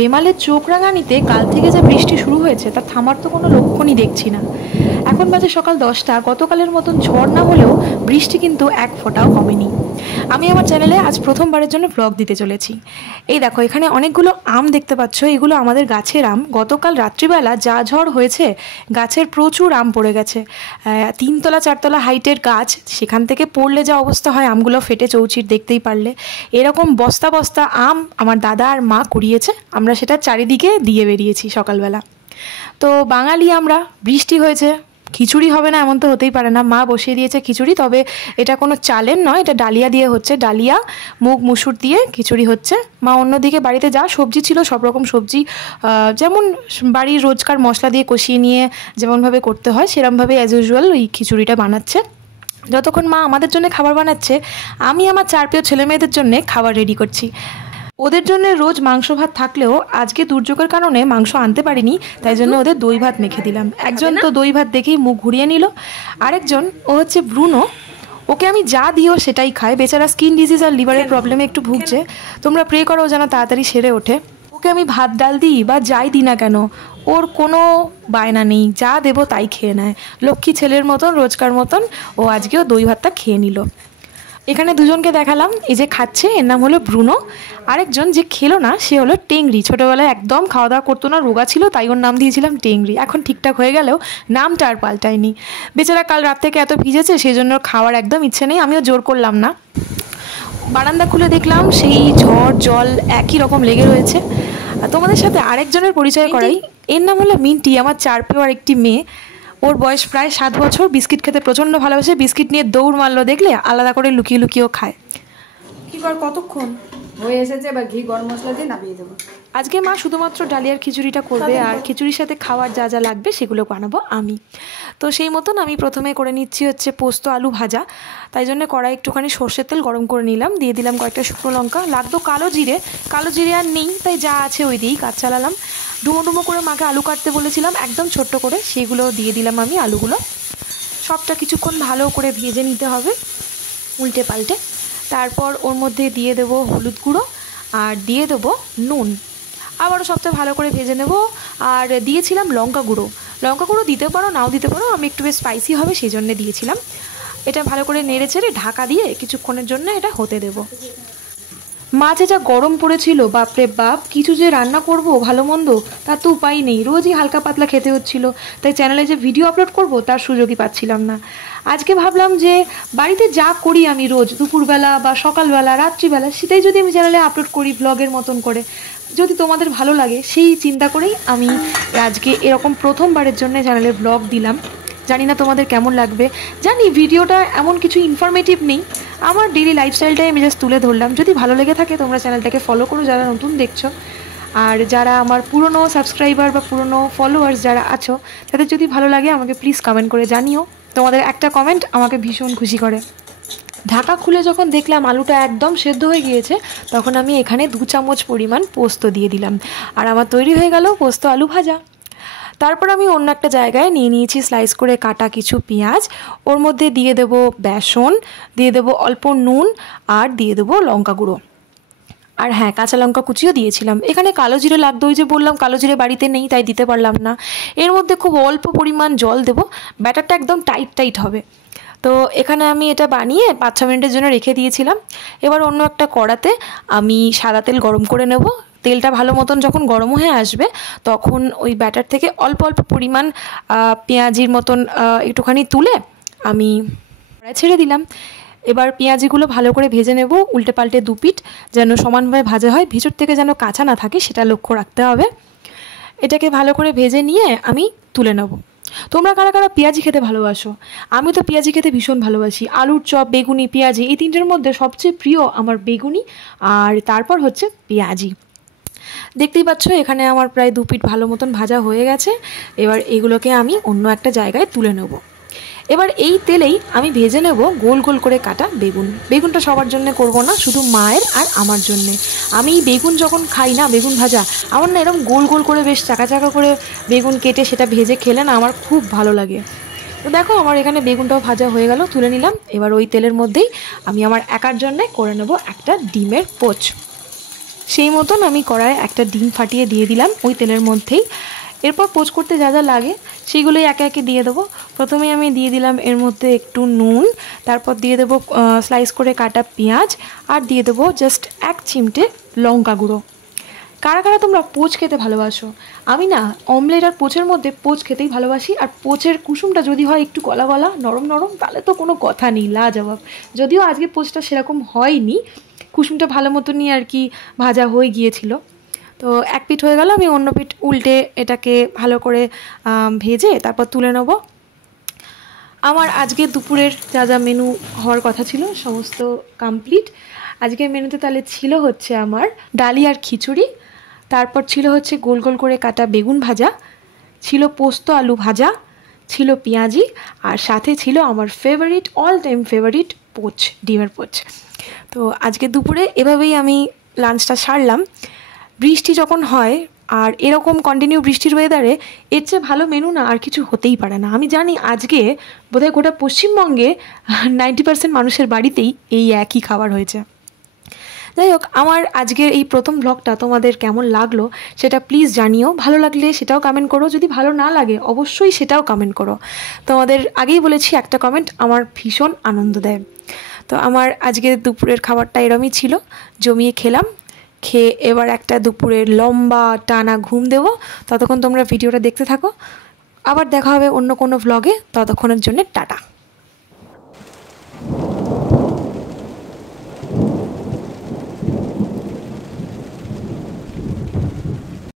রেমালের চোখ রাঙানিতে কাল থেকে যা বৃষ্টি শুরু হয়েছে তা থামার তো কোনো লক্ষণই দেখছি না। এখন বাজে সকাল 10টা। গতকালের মতন ঝড় না হলেও বৃষ্টি কিন্তু এক ফোঁটাও কমেনি। আমি আমার চ্যানেলে আজ প্রথমবারের জন্য ব্লগ দিতে চলেছি। এই দেখো, এখানে অনেকগুলো আম দেখতে পাচ্ছ। এগুলো আমাদের গাছের আম। গতকাল রাত্রিবেলা যা ঝড় হয়েছে গাছের প্রচুর আম পড়ে গেছে। 3তলা 4তলা হাইটের গাছ, সেখান থেকে পড়লে যা অবস্থা হয় আমগুলো ফেটে চৌচির, দেখতেই পারলে। এরকম বস্তা বস্তা আম আমার দাদা আর মা কুড়িয়েছে, আমরা সেটা চারিদিকে দিয়ে বেরিয়েছি সকালবেলা। তো বাঙালি আমরা, বৃষ্টি হয়েছে, খিচুড়ি হবে না এমন তো হতেই পারে না। মা বসিয়ে দিয়েছে খিচুড়ি, তবে এটা কোনো চালের নয়, এটা ডালিয়া দিয়ে হচ্ছে। ডালিয়া মুগ মুসুর দিয়ে খিচুড়ি হচ্ছে। মা অন্যদিকে বাড়িতে যা সবজি ছিল সব রকম সবজি, যেমন বাড়ির রোজকার মশলা দিয়ে কষিয়ে নিয়ে যেমনভাবে করতে হয় সেরমভাবে অ্যাজ ইউজুয়াল ওই খিচুড়িটা বানাচ্ছে। যতক্ষণ মা আমাদের জন্য খাবার বানাচ্ছে, আমি আমার 4 প্রিয় ছেলে মেয়েদের জন্য খাবার রেডি করছি। ওদের জন্য রোজ মাংস ভাত থাকলেও আজকে দুর্যোগের কারণে মাংস আনতে পারিনি, তাই জন্য ওদের দই ভাত মেখে দিলাম। একজন তো দই ভাত দেখেই মুখ ঘুরিয়ে নিল, আরেকজন ও হচ্ছে ব্রুনো, ওকে আমি যা দিও সেটাই খায়। বেচারা স্কিন ডিজিজ আর লিভারের প্রবলেমে একটু ভুগছে, তোমরা প্রে করো যেন তাড়াতাড়ি সেরে ওঠে। ওকে আমি ভাত ডাল দিই বা যাই দিই না কেন, ওর কোনো বায়না নেই, যা দেবো তাই খেয়ে নেয়। লক্ষ্মী ছেলের মতন, রোজকার মতন ও আজকেও দই ভাতটা খেয়ে নিল। এখানে দুজনকে দেখালাম, এই যে খাচ্ছে এর নাম হলো ব্রুনো। আরেকজন যে খেলো না সে হলো টেংরি। ছোটোবেলায় একদম খাওয়া দাওয়া করতো না, রোগা ছিল, তাই ওর নাম দিয়েছিলাম টেংরি। এখন ঠিকঠাক হয়ে গেলেও নামটা আর পাল্টায়নি। বেচারা কাল রাত থেকে এত ভিজেছে, সেই জন্য খাওয়ার একদম ইচ্ছে নেই, আমিও জোর করলাম না। বারান্দা খুলে দেখলাম সেই ঝড় জল একই রকম লেগে রয়েছে। তোমাদের সাথে আরেকজনের পরিচয় করাই, এর নাম হলো মিন্টি, আমার 4 প্রিয় একটি মেয়ে। ওর বয়স প্রায় 7 বছর। বিস্কিট খেতে প্রচণ্ড ভালোবাসে, বিস্কিট নিয়ে দৌড় মারলো দেখলে আলাদা করে লুকিয়ে লুকিয়েও খায়। কি কর, কতক্ষণ হয়ে এসেছে, এবার ঘি গরম মশলা দিয়ে নামিয়ে দেবো। আজকে মা শুধুমাত্র ডালিয়ার খিচুড়িটা করবে, আর খিচুড়ির সাথে খাওয়ার যা যা লাগবে সেগুলো বানাবো আমি। তো সেই মতন আমি প্রথমে করে নিচ্ছি হচ্ছে পোস্ত আলু ভাজা। তাই জন্য কড়াই একটুখানি সর্ষের তেল গরম করে নিলাম, দিয়ে দিলাম কয়েকটা শুকনো লঙ্কা, লাগতো কালো জিরে। কালো জিরে আর নেই, তাই যা আছে ওই দিয়েই কাজ চালালাম। ডুমো ডুমো করে মাকে আলু কাটতে বলেছিলাম একদম ছোট্ট করে, সেগুলো দিয়ে দিলাম আমি। আলুগুলো সবটা কিছুক্ষণ ভালো করে ভেজে নিতে হবে উল্টে পাল্টে। তারপর ওর মধ্যে দিয়ে দেবো হলুদ গুঁড়ো আর দিয়ে দেবো নুন, আবারও সবটা ভালো করে ভেজে নেব। আর দিয়েছিলাম লঙ্কা গুঁড়ো। লঙ্কা গুঁড়ো দিতে পারো নাও দিতে পারো, আমি একটু বেশ স্পাইসি হবে সেই জন্য দিয়েছিলাম। এটা ভালো করে নেড়ে চেড়ে ঢাকা দিয়ে কিছুক্ষণের জন্য এটা হতে দেব। মাঝে যা গরম পড়েছিল, বাপরে বাপ, কিছু যে রান্না করব ভালো মন্দ তার তো উপায় নেই, রোজই হালকা পাতলা খেতে হচ্ছিল। তাই চ্যানেলে যে ভিডিও আপলোড করব তার সুযোগই পাচ্ছিলাম না। আজকে ভাবলাম যে বাড়িতে যা করি আমি রোজ দুপুরবেলা বা সকালবেলা রাত্রিবেলা, সেটাই যদি আমি চ্যানেলে আপলোড করি ব্লগের মতন করে, যদি তোমাদের ভালো লাগে সেই চিন্তা করেই আমি আজকে এরকম প্রথমবারের জন্য চ্যানেলে ব্লগ দিলাম। জানি না তোমাদের কেমন লাগবে, জানি ভিডিওটা এমন কিছু ইনফরমেটিভ নেই, আমার ডেইলি লাইফস্টাইলটাই আমি জাস্ট তুলে ধরলাম। যদি ভালো লেগে থাকে তোমরা চ্যানেলটাকে ফলো করো যারা নতুন দেখছো, আর যারা আমার পুরনো সাবস্ক্রাইবার বা পুরনো ফলোয়ার্স যারা আছো তাদের যদি ভালো লাগে আমাকে প্লিজ কমেন্ট করে জানিও। তোমাদের একটা কমেন্ট আমাকে ভীষণ খুশি করে। ঢাকা খুলে যখন দেখলাম আলুটা একদম সেদ্ধ হয়ে গিয়েছে, তখন আমি এখানে 2 চামচ পরিমাণ পোস্ত দিয়ে দিলাম, আর আমার তৈরি হয়ে গেল পোস্ত আলু ভাজা। তারপর আমি অন্য একটা জায়গায় নিয়ে নিয়েছি স্লাইস করে কাটা কিছু পেঁয়াজ, ওর মধ্যে দিয়ে দেবো বেসন, দিয়ে দেবো অল্প নুন, আর দিয়ে দেবো লঙ্কা গুঁড়ো। আর হ্যাঁ, কাঁচা লঙ্কা কুচিও দিয়েছিলাম। এখানে কালো জিরে লাগতো, ওই যে বললাম কালো জিরে বাড়িতে নেই তাই দিতে পারলাম না। এর মধ্যে খুব অল্প পরিমাণ জল দেবো, ব্যাটারটা একদম টাইট টাইট হবে। তো এখানে আমি এটা বানিয়ে 5-6 মিনিটের জন্য রেখে দিয়েছিলাম। এবার অন্য একটা কড়াতে আমি সাদা তেল গরম করে নেব। তেলটা ভালো মতন যখন গরম হয়ে আসবে তখন ওই ব্যাটার থেকে অল্প অল্প পরিমাণ পেঁয়াজির মতন একটুখানি তুলে আমি ছেড়ে দিলাম। এবার পেঁয়াজিগুলো ভালো করে ভেজে নেব, উল্টে পাল্টে 2 পিঠ যেন সমানভাবে ভাজা হয়, ভিতর থেকে যেন কাঁচা না থাকে সেটা লক্ষ্য রাখতে হবে। এটাকে ভালো করে ভেজে নিয়ে আমি তুলে নেব। তোমরা কারা কারা পেঁয়াজি খেতে ভালোবাসো? আমি তো পেঁয়াজি খেতে ভীষণ ভালোবাসি। আলুর চপ, বেগুনি, পেঁয়াজি, এই 3টের মধ্যে সবচেয়ে প্রিয় আমার বেগুনি, আর তারপর হচ্ছে পেঁয়াজি। দেখতেই পাচ্ছ এখানে আমার প্রায় 2 পিঠ ভালো মতন ভাজা হয়ে গেছে। এবার এগুলোকে আমি অন্য একটা জায়গায় তুলে নেব। এবার এই তেলেই আমি ভেজে নেব গোল গোল করে কাটা বেগুন। বেগুনটা সবার জন্য করব না, শুধু মায়ের আর আমার জন্যে। আমি বেগুন যখন খাই না, বেগুন ভাজা, আমার না এরকম গোল গোল করে বেশ চাকা চাকা করে বেগুন কেটে সেটা ভেজে খেলে না আমার খুব ভালো লাগে। তো দেখো আমার এখানে বেগুনটাও ভাজা হয়ে গেল, তুলে নিলাম। এবার ওই তেলের মধ্যেই আমি আমার একার জন্যে করে নেব একটা ডিমের পোচ। সেই মতন আমি কড়াইয়ে একটা ডিম ফাটিয়ে দিয়ে দিলাম ওই তেলের মধ্যেই। এরপর পোচ করতে যা যা লাগে সেইগুলোই একে একে দিয়ে দেবো। প্রথমেই আমি দিয়ে দিলাম এর মধ্যে একটু নুন, তারপর দিয়ে দেবো স্লাইস করে কাটা পেঁয়াজ, আর দিয়ে দেবো জাস্ট 1 চিমটে লঙ্কা গুঁড়ো। কারা কারা তোমরা পোচ খেতে ভালোবাসো? আমি না অমলেট আর পোচের মধ্যে পোচ খেতেই ভালোবাসি। আর পোচের কুসুমটা যদি হয় একটু গলা গলা নরম নরম, তাহলে তো কোনো কথা নেই, লাজবাব। যদিও আজকে পোচটা সেরকম হয়নি, কুসুমটা ভালো মতনই আর কি ভাজা হয়ে গিয়েছিল। তো এক পিঠ হয়ে গেল, আমি অন্য পিঠ উল্টে এটাকে ভালো করে ভেজে তারপর তুলে নেব। আমার আজকে দুপুরের যা যা মেনু হওয়ার কথা ছিল সমস্ত কমপ্লিট। আজকের মেনুতে তাহলে ছিল হচ্ছে আমার ডালি আর খিচুড়ি, তারপর ছিল হচ্ছে গোল গোল করে কাটা বেগুন ভাজা, ছিল পোস্ত আলু ভাজা, ছিল পেঁয়াজি, আর সাথে ছিল আমার favourite, all time favourite poach, ডিমের পোচ। তো আজকে দুপুরে এভাবেই আমি লাঞ্চটা সারলাম। বৃষ্টি যখন হয় আর এরকম কন্টিনিউ বৃষ্টির ওয়েদারে এর চেয়ে ভালো মেনু না আর কিছু হতেই পারে না। আমি জানি আজকে বোধহয় গোটা পশ্চিমবঙ্গে 90% মানুষের বাড়িতেই এই একই খাবার হয়েছে। যাই হোক, আমার আজকের এই প্রথম ব্লগটা তোমাদের কেমন লাগলো সেটা প্লিজ জানিও। ভালো লাগলে সেটাও কমেন্ট করো, যদি ভালো না লাগে অবশ্যই সেটাও কমেন্ট করো। তোমাদের আগেই বলেছি একটা কমেন্ট আমার ভীষণ আনন্দ দেয়। তো আমার আজকের দুপুরের খাবারটা এরমই ছিল, জমিয়ে খেলাম। খেয়ে এবার একটা দুপুরের লম্বা টানা ঘুম দেবো। ততক্ষণ তোমরা ভিডিওটা দেখতে থাকো, আবার দেখা হবে অন্য কোনো ভ্লগে। ততক্ষণের জন্য টাটা।